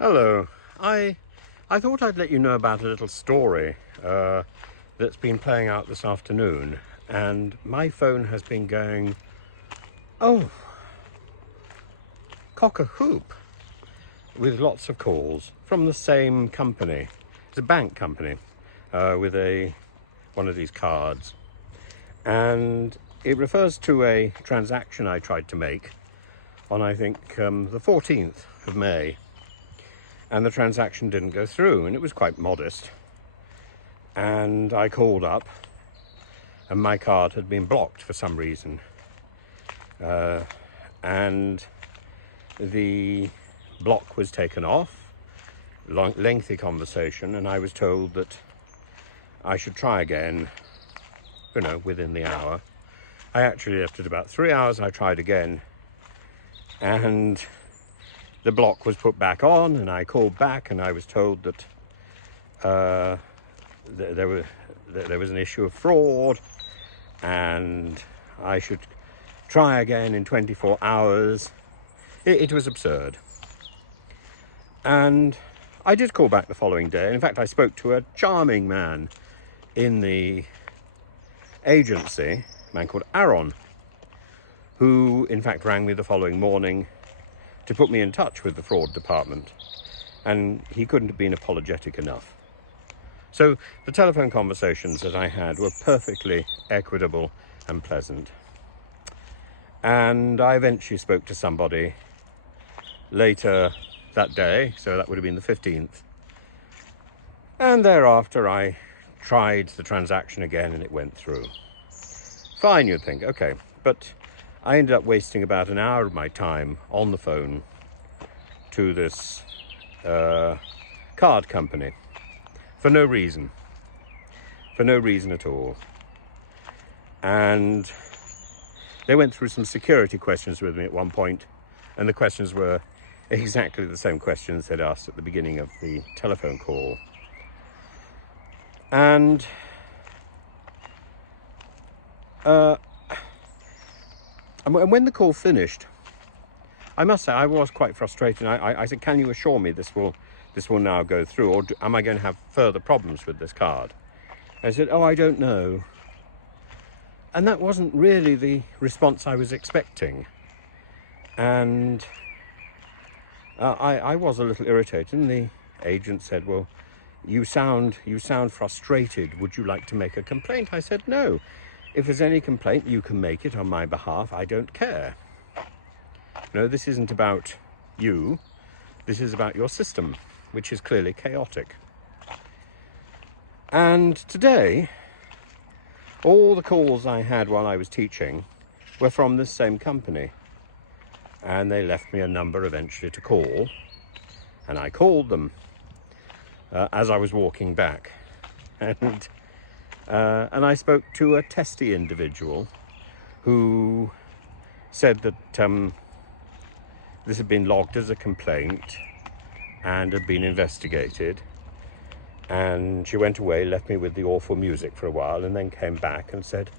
Hello. I thought I'd let you know about a little story that's been playing out this afternoon, and my phone has been going, oh, cock-a-hoop, with lots of calls from the same company. It's a bank company with one of these cards, and it refers to a transaction I tried to make on, I think, the 14th of May. And the transaction didn't go through, and it was quite modest. And I called up, and my card had been blocked for some reason. And the block was taken off, lengthy conversation, and I was told that I should try again, within the hour. I actually left it about 3 hours. I tried again, and the block was put back on, and I called back, and I was told that there was an issue of fraud, and I should try again in 24 hours. It was absurd. And I did call back the following day. In fact, I spoke to a charming man in the agency, a man called Aaron, who in fact rang me the following morning to put me in touch with the fraud department, and he couldn't have been apologetic enough. So the telephone conversations that I had were perfectly equitable and pleasant. And I eventually spoke to somebody later that day, so that would have been the 15th. And thereafter I tried the transaction again, and it went through. Fine, you'd think, okay, but I ended up wasting about an hour of my time on the phone to this card company for no reason at all. And they went through some security questions with me at one point, and the questions were exactly the same questions they'd asked at the beginning of the telephone call. And when the call finished, I must say I was quite frustrated. I said, "Can you assure me this will now go through, or am I going to have further problems with this card?" I said, "Oh, I don't know." And that wasn't really the response I was expecting. And I was a little irritated. And the agent said, "Well, you sound frustrated. Would you like to make a complaint?" I said, "No. If there's any complaint, you can make it on my behalf. I don't care. No, this isn't about you. This is about your system, which is clearly chaotic." And today, all the calls I had while I was teaching were from this same company. And they left me a number eventually to call. And I called them as I was walking back. And I spoke to a testy individual who said that this had been logged as a complaint and had been investigated. And she went away, left me with the awful music for a while, and then came back and said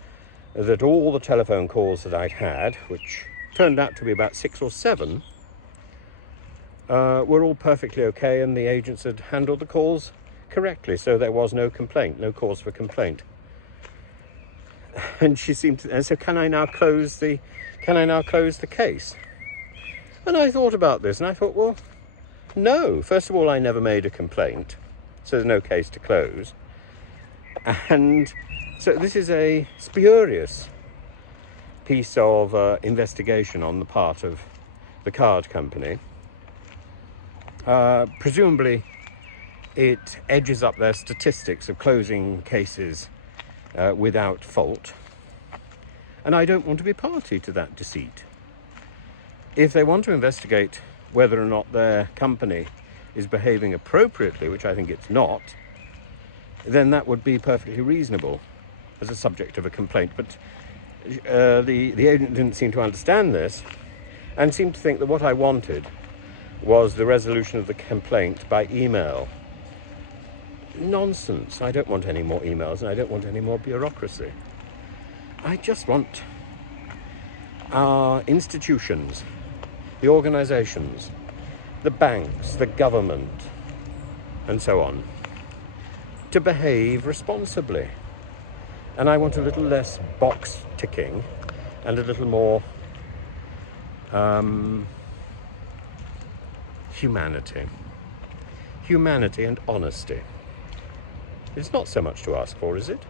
that all the telephone calls that I'd had, which turned out to be about 6 or 7, were all perfectly okay, and the agents had handled the calls correctly, so there was no complaint, no cause for complaint. And she seemed to, and so can I now close the case? And I thought about this, and I thought, well, no. First of all, I never made a complaint, so there's no case to close. And so this is a spurious piece of investigation on the part of the card company. Presumably, it edges up their statistics of closing cases without fault. And I don't want to be party to that deceit. If they want to investigate whether or not their company is behaving appropriately, which I think it's not, then that would be perfectly reasonable as a subject of a complaint. But the agent didn't seem to understand this, and seemed to think that what I wanted was the resolution of the complaint by email. Nonsense. I don't want any more emails, and I don't want any more bureaucracy. I just want our institutions, the organizations, the banks, the government, and so on, to behave responsibly. And I want a little less box ticking and a little more humanity. Humanity and honesty. It's not so much to ask for, is it?